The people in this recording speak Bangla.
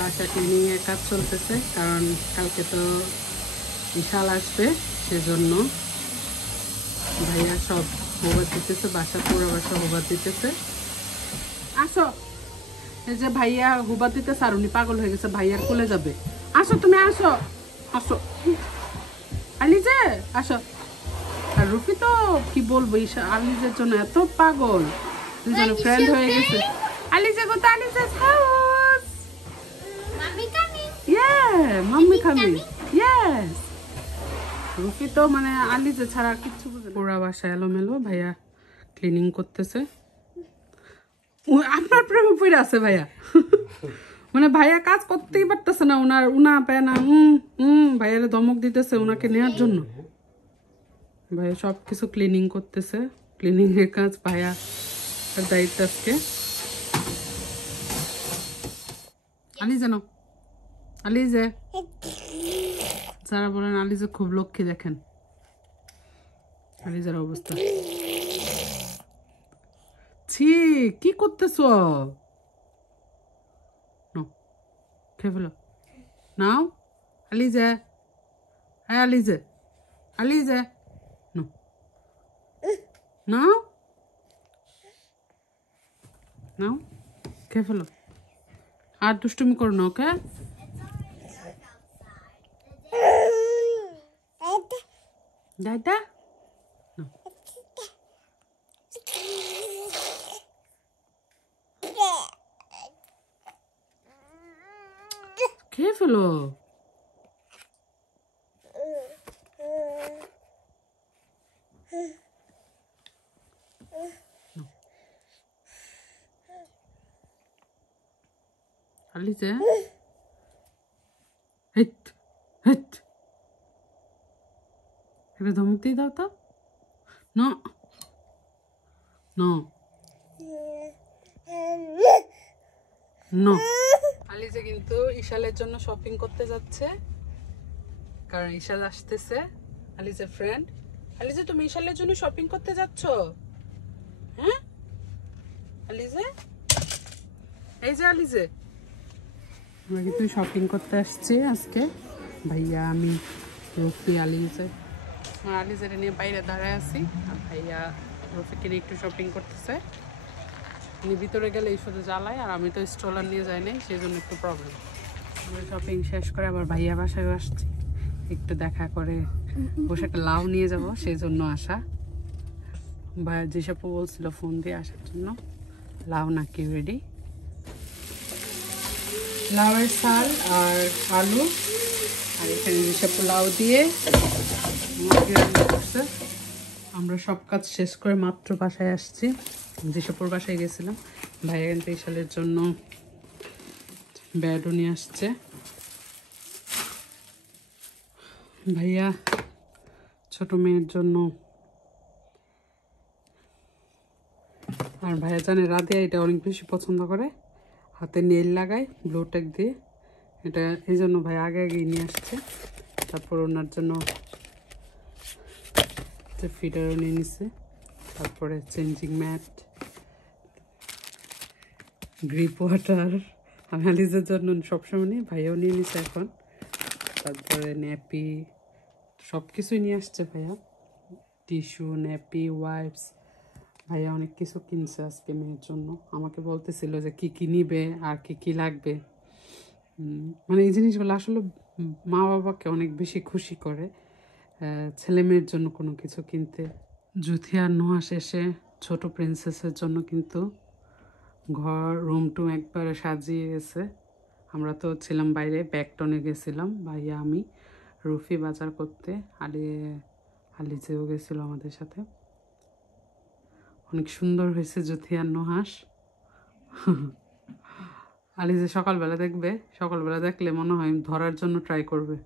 বাসা ক্লিনিং এর কাজ চলতেছে, কারণ কালকে তো বিশাল আসবে, সেজন্য ভাইয়া সব হোবার দিতেছে, বাসা পুরো বাসা হোবার দিতেছে। আসো, এই যে ভাইয়া হোবার দিতেছে, আর উনি পাগল হয়ে গেছে, ভাইয়ার কোলে যাবে। আসো তুমি, আসো আসো আলিজে, আসো। আর রুফি তো কি বলবো, আলিজের জন্য এত পাগল, দুজনে ফ্রেন্ড হয়ে গেছে। আলিজে গো, আলিজে's house. Mommy coming. Yeah, mommy coming. Yes. রুফি তো মানে আলিজে ছাড়া কিচ্ছু বুঝে না। পুরা বাসা এলোমেলো, ভাইয়া ক্লিনিং করতেছে। আপনার প্রেমে পড়ে আছে ভাইয়া। মানে ভাইয়া কাজ করতেই পারতেছে না, উনা পায় না, ভাইয়ারে ধমক দিতেছে উনাকে নেওয়ার জন্য। ভাইয়া সব কিছু ক্লিনিং করতেছে, ক্লিনিং এর কাজ ভাইয়া দায়িত্ব আজকে। আলিজে নাও, আলিজে। যারা বলেন আলিজে খুব লক্ষ্মী, দেখেন আলিজার অবস্থা। ছি, কি করতেছো? খেয়ে ফেলো, নাও আলিজে। হ্যাঁ আলিজে, আলিজে নাও, নাও খেয়ে ফেলো, আর দুষ্টুমি করো না, ওকে? দাদা খেয়ে ফেলো। আলিজে, হেট হেট, এটা ধমক দিয়ে দাও তো। না না না। আলিজে কিন্তু ইশালের জন্য শপিং করতে যাচ্ছে, কারণ ইশাল আসতেছে, আলিজের ফ্রেন্ড। আলিজে, তুমি ইশালের জন্য শপিং করতে যাচ্ছ? হ্যাঁ আলিজে, এই যে আলিজে, আমরা কিন্তু শপিং করতে আসছি আজকে, ভাইয়া, আমি, রফি, আলিজে। আলিজের নিয়ে বাইরে দাঁড়ায় আছি, আর ভাইয়া রফিকে নিয়ে একটু শপিং করতেছে। উনি ভিতরে গেলে এই শুধু জ্বালায়, আর আমি তো স্ট্রলার নিয়ে যাই নাই, সেই জন্য একটু প্রবলেম। আমরা শপিং শেষ করে আবার ভাইয়া বাসায় আসছি, একটু দেখা করে বসে একটা লাউ নিয়ে যাব, সেই জন্য আসা। ভাইয়া যেসব বলছিল ফোন দিয়ে আসার জন্য, লাউ নাকি রেডি, লাউয়ের শাল আর আলু, আর এখানে যেসব লাউ দিয়ে করছে। আমরা সব কাজ শেষ করে মাত্র বাসায় আসছি, যেসবপুর বাসায় গেছিলাম। ভাইয়া কিন্তু ইশালের জন্য ব্যাডও নিয়ে আসছে। ভাইয়া ছোট মেয়ের জন্য, আর ভাইয়া জানে রাধিয়া এটা অনেক বেশি পছন্দ করে, হাতে নেইল লাগায় ব্লুটেক দিয়ে, এটা এই জন্য ভাই আগে আগেই নিয়ে আসছে। তারপর ওনার জন্য ফিডারও নিয়ে নিছে, তারপরে চেঞ্জিং ম্যাট, গ্রিপ ওয়াটার, আমি আলিজের জন্য সবসময় নিই, ভাইয়াও নিয়ে নিছে এখন। তারপরে ন্যাপি, সব কিছুই নিয়ে আসছে ভাইয়া, টিস্যু, ন্যাপি, ওয়াইপস, ভাইয়া অনেক কিছু কিনছে আজকে মেয়ের জন্য। আমাকে বলতেছিল যে কি কি নিবে আর কি কি লাগবে। মানে এই জিনিসগুলো আসলে মা বাবাকে অনেক বেশি খুশি করে, ছেলে মেয়ের জন্য কোনো কিছু কিনতে। জুথি আর নুহাস এসে ছোট প্রিন্সেসের জন্য কিন্তু ঘর রুম টুম একবারে সাজিয়ে গেছে। আমরা তো ছিলাম বাইরে, ব্যাগটনে গেছিলাম, ভাইয়া, আমি, রুফি বাজার করতে, আলিজেও গেছিলো আমাদের সাথে। অনেক সুন্দর হয়েছে জুথি আর নুহাস। আলিজে সকালবেলা দেখবে, সকালবেলা দেখলে মনে হয় ধরার জন্য ট্রাই করবে।